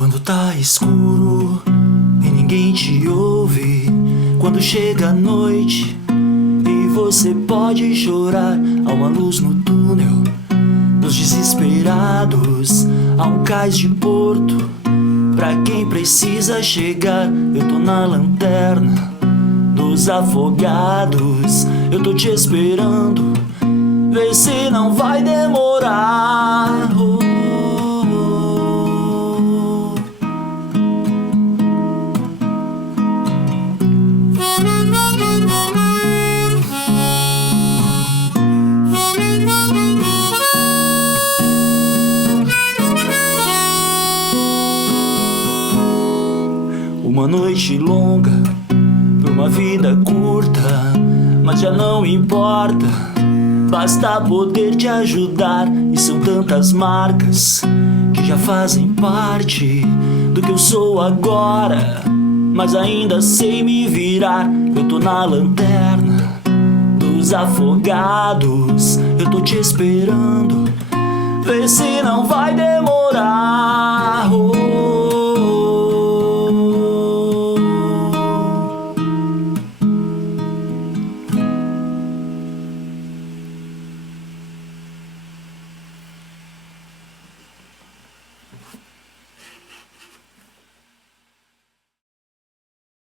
Quando tá escuro e ninguém te ouve, quando chega a noite e você pode chorar, há uma luz no túnel dos desesperados, há um cais de porto pra quem precisa chegar. Eu tô na lanterna dos afogados, eu tô te esperando, vê se não vai demorar. Uma noite longa pra uma vida curta, mas já não importa, basta poder te ajudar. E são tantas marcas que já fazem parte do que eu sou agora, mas ainda sei me virar. Eu tô na lanterna dos afogados, eu tô te esperando, vê se não vai demorar.